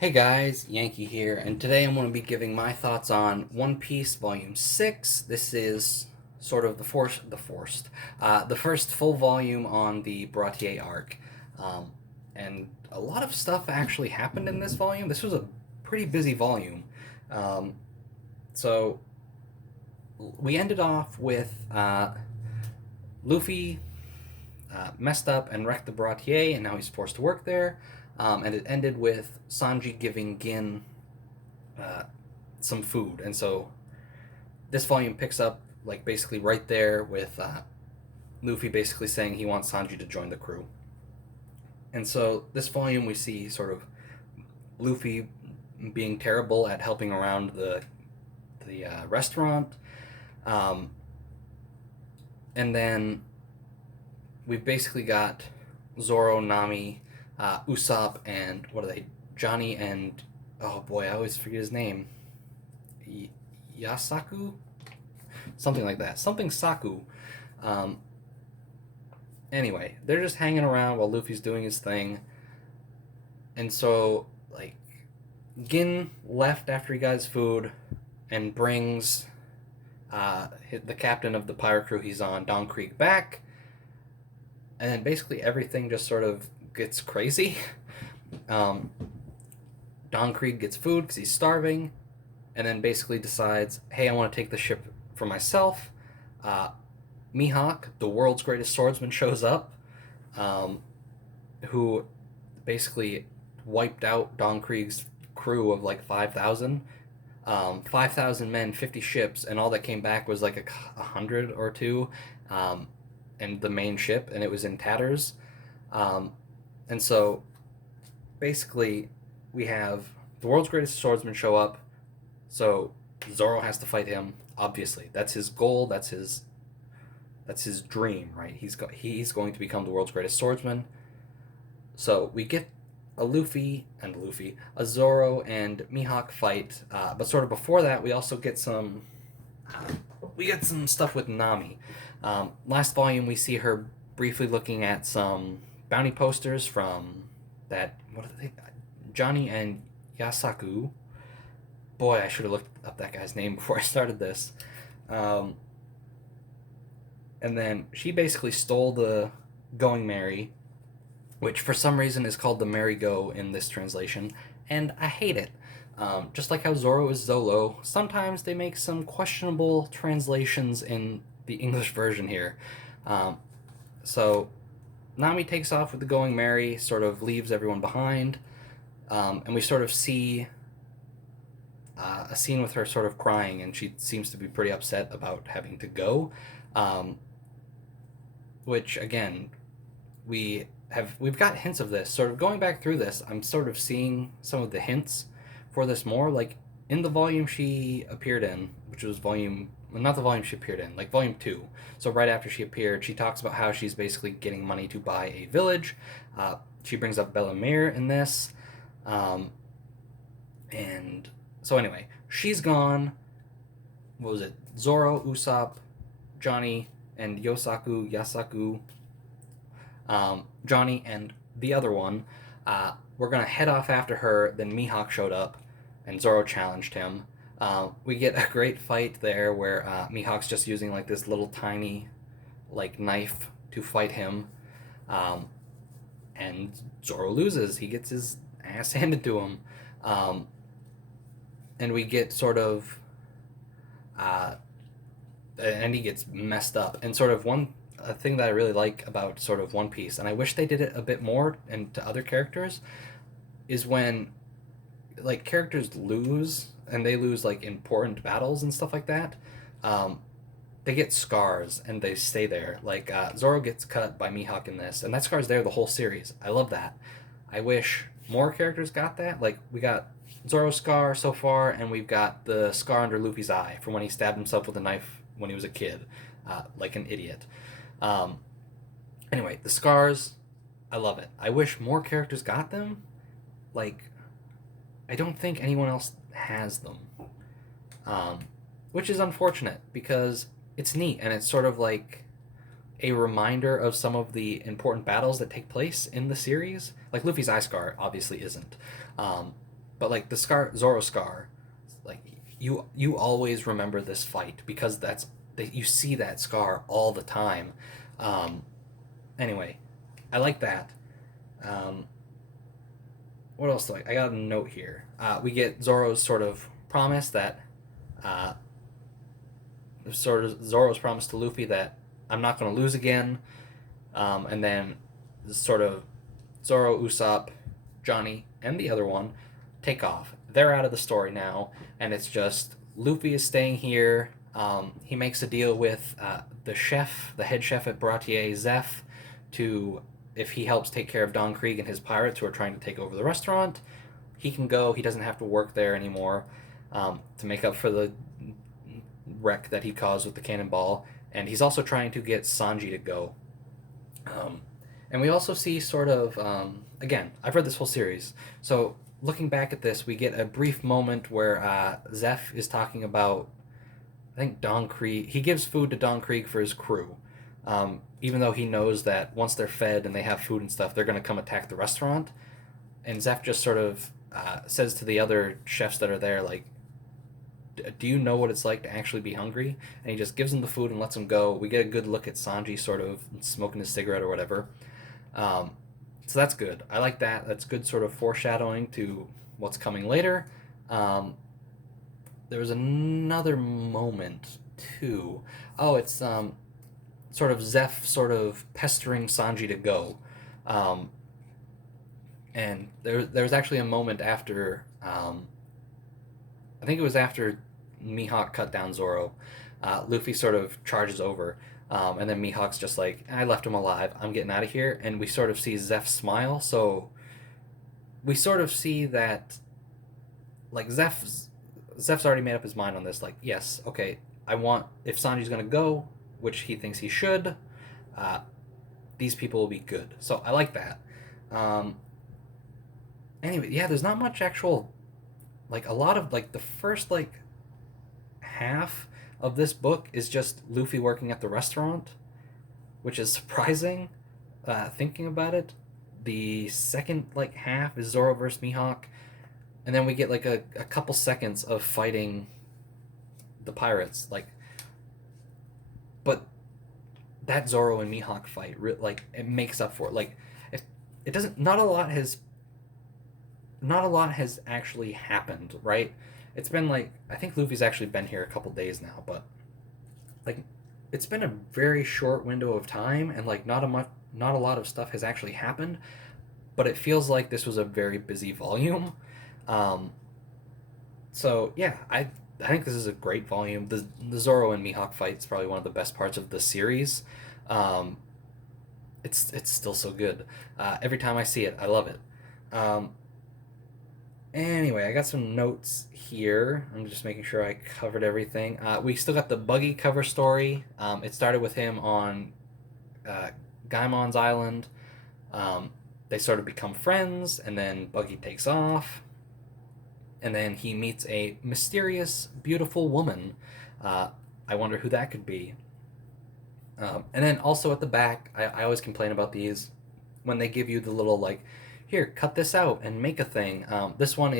Hey guys, Yankee here, and today I'm going to be giving my thoughts on One Piece Volume 6. This is sort of the first full volume on the Baratier arc. Um, and a lot of stuff actually happened in this volume. This was a pretty busy volume. Um, so we ended off with Luffy messed up and wrecked the Baratier, and now he's forced to work there. And it ended with Sanji giving Gin uh, some food, and so this volume picks up like basically right there with Luffy basically saying he wants Sanji to join the crew. And so this volume we see sort of Luffy being terrible at helping around the restaurant, um, and then we've basically got Zoro, Nami, Usopp, and what are they? Johnny and oh boy, I always forget his name. Yasaku, something like that, something Saku. Um, anyway, they're just hanging around while Luffy's doing his thing, and so like Gin left after he got his food, and brings the captain of the pirate crew he's on, Don Krieg, back, and then basically everything just sort of gets crazy. Um, Don Krieg gets food because he's starving, and then basically decides, hey, I want to take the ship for myself. Uh, Mihawk, the world's greatest swordsman, shows up, um, who basically wiped out Don Krieg's crew of like 5,000. 5,000 men, 50 ships, and all that came back was like a hundred or two, um, and the main ship, and it was in tatters. Um, and so basically, we have the world's greatest swordsman show up, so Zoro has to fight him. Obviously, that's his goal. That's his dream, right? He's going to become the world's greatest swordsman. So we get a Zoro and Mihawk fight, but sort of before that, we get some stuff with Nami. Last volume, we see her briefly looking at some bounty posters from that what are they? Johnny and Yasaku. Boy, I should have looked up that guy's name before I started this. Um, and then she basically stole the Going Merry, which for some reason is called the Merry Go in this translation, and I hate it. Just like how Zoro is Zolo, sometimes they make some questionable translations in the English version here. Um, so Nami takes off with the Going Merry, sort of leaves everyone behind, and we sort of see a scene with her sort of crying, and she seems to be pretty upset about having to go. Um, which again, we've got hints of this. Sort of going back through this, I'm sort of seeing some of the hints for this more. Like in the volume she appeared in, which was volume well, not the volume she appeared in, like volume two. So right after she appeared, she talks about how she's basically getting money to buy a village. She brings up Bellemere in this, and so anyway, she's gone. What was it? Zoro, Usopp, Johnny, and Yasaku, Johnny, and the other one. We're gonna head off after her. Then Mihawk showed up, and Zoro challenged him. We get a great fight there where Mihawk's just using like this little tiny, like knife to fight him, um, and Zoro loses. He gets his ass handed to him, um, and we get sort of, uh, and he gets messed up. And sort of one a thing that I really like about sort of One Piece, and I wish they did it a bit more and to other characters, is when like characters lose and they lose like important battles and stuff like that. Um, they get scars and they stay there. Like Zoro gets cut by Mihawk in this, and that scar's there the whole series. I love that. I wish more characters got that. Like we got Zoro's scar so far, and we've got the scar under Luffy's eye from when he stabbed himself with a knife when he was a kid, like an idiot. Um, anyway, the scars, I love it. I wish more characters got them. Like I don't think anyone else has them, um, which is unfortunate because it's neat and it's sort of like a reminder of some of the important battles that take place in the series. Like Luffy's eye scar obviously isn't, um, but like the scar, Zoro scar, like you always remember this fight because you see that scar all the time. Um, anyway, I like that. Um, what else do I got a note here. We get Zoro's sort of promise that uh, sort of Zoro's promise to Luffy that I'm not going to lose again. And then sort of Zoro, Usopp, Johnny, and the other one take off. They're out of the story now, and it's just Luffy is staying here. He makes a deal with the chef, the head chef at Baratier, Zeph, to if he helps take care of Don Krieg and his pirates who are trying to take over the restaurant, he can go. He doesn't have to work there anymore to make up for the wreck that he caused with the cannonball. And he's also trying to get Sanji to go. Um, and we also see sort of, again, I've read this whole series, so looking back at this, we get a brief moment where Zeph is talking about, I think Don Krieg, he gives food to Don Krieg for his crew, even though he knows that once they're fed and they have food and stuff, they're going to come attack the restaurant. And Zeph just sort of says to the other chefs that are there, like, do you know what it's like to actually be hungry? And he just gives them the food and lets them go. We get a good look at Sanji sort of smoking his cigarette or whatever. Um, so that's good. I like that. That's good sort of foreshadowing to what's coming later. Um, there was another moment too. Oh, it's sort of Zeph sort of pestering Sanji to go. Um, and there was actually a moment after I think it was after Mihawk cut down Zoro. Luffy sort of charges over, and then Mihawk's just like, I left him alive. I'm getting out of here. And we sort of see Zeph smile. So we sort of see that, like, Zeph's already made up his mind on this. Like, yes, okay, if Sanji's going to go, which he thinks he should, uh, these people will be good. So I like that. Um, anyway, yeah, there's not much actual, like, a lot of, like, the first, like, half of this book is just Luffy working at the restaurant, which is surprising, thinking about it. The second, like, half is Zoro versus Mihawk, and then we get, like, a couple seconds of fighting the pirates, like, but that Zoro and Mihawk fight, like, it makes up for it. Like, it doesn't, not a lot has actually happened, right? It's been like, I think Luffy's actually been here a couple days now, but like it's been a very short window of time, and like not a lot of stuff has actually happened, but it feels like this was a very busy volume. Um, so yeah, I think this is a great volume. The Zoro and Mihawk fight is probably one of the best parts of the series. Um, it's still so good. Every time I see it, I love it. Um, Anyway, I got some notes here. I'm just making sure I covered everything. We still got the Buggy cover story. It started with him on uh, Gaimon's island. Um, they sort of become friends, and then Buggy takes off, and then he meets a mysterious, beautiful woman. Uh, I wonder who that could be. And then also at the back, I always complain about these when they give you the little like, here, cut this out and make a thing. This one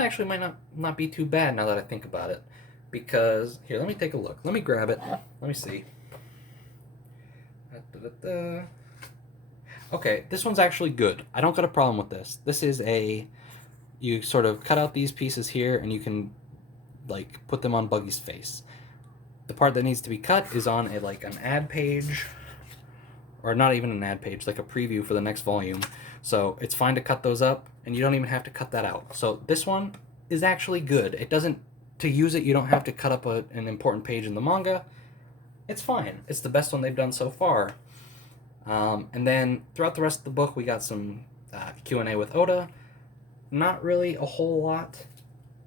actually might not be too bad now that I think about it, because here, let me take a look. Let me grab it. Let me see. Okay, this one's actually good. I don't got a problem with this. This is you sort of cut out these pieces here and you can like put them on Buggy's face. The part that needs to be cut is on an ad page, or not even an ad page, like a preview for the next volume. So it's fine to cut those up, and you don't even have to cut that out. So this one is actually good. It doesn't, to use it, you don't have to cut up an important page in the manga. It's fine. It's the best one they've done so far. And then throughout the rest of the book, we got some Q&A with Oda. Not really a whole lot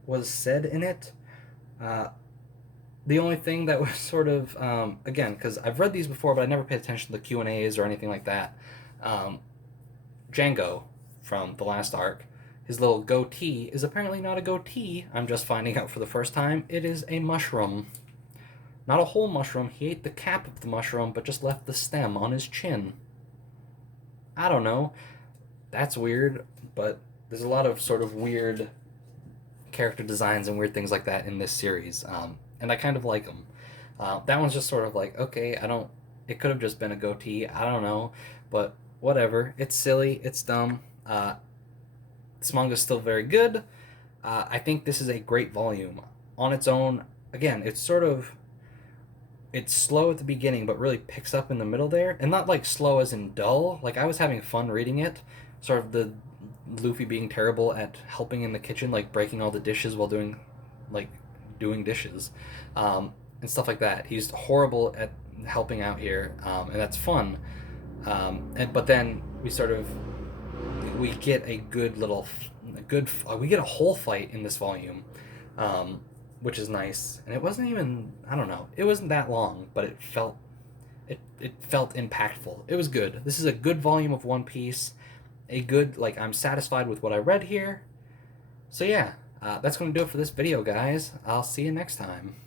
was said in it. The only thing that was sort of, again, because I've read these before, but I never paid attention to the Q&As or anything like that. Django from the last arc, his little goatee is apparently not a goatee. I'm just finding out for the first time. It is a mushroom. Not a whole mushroom. He ate the cap of the mushroom, but just left the stem on his chin. I don't know. That's weird, but there's a lot of sort of weird character designs and weird things like that in this series, and I kind of like them. That one's just sort of like, okay, I don't. It could have just been a goatee. I don't know, but whatever. It's silly. It's dumb. This manga's still very good. I think this is a great volume on its own. Again, it's slow at the beginning, but really picks up in the middle there, and not like slow as in dull. Like I was having fun reading it. Sort of the Luffy being terrible at helping in the kitchen, like breaking all the dishes while like doing dishes, and stuff like that. He's horrible at helping out here, and that's fun. And but then we get a good little, we get a whole fight in this volume, um, which is nice. And it wasn't even, I don't know, it wasn't that long, but it felt impactful. It was good. This is a good volume of One Piece. A good, like, I'm satisfied with what I read here. So yeah, that's going to do it for this video, guys. I'll see you next time.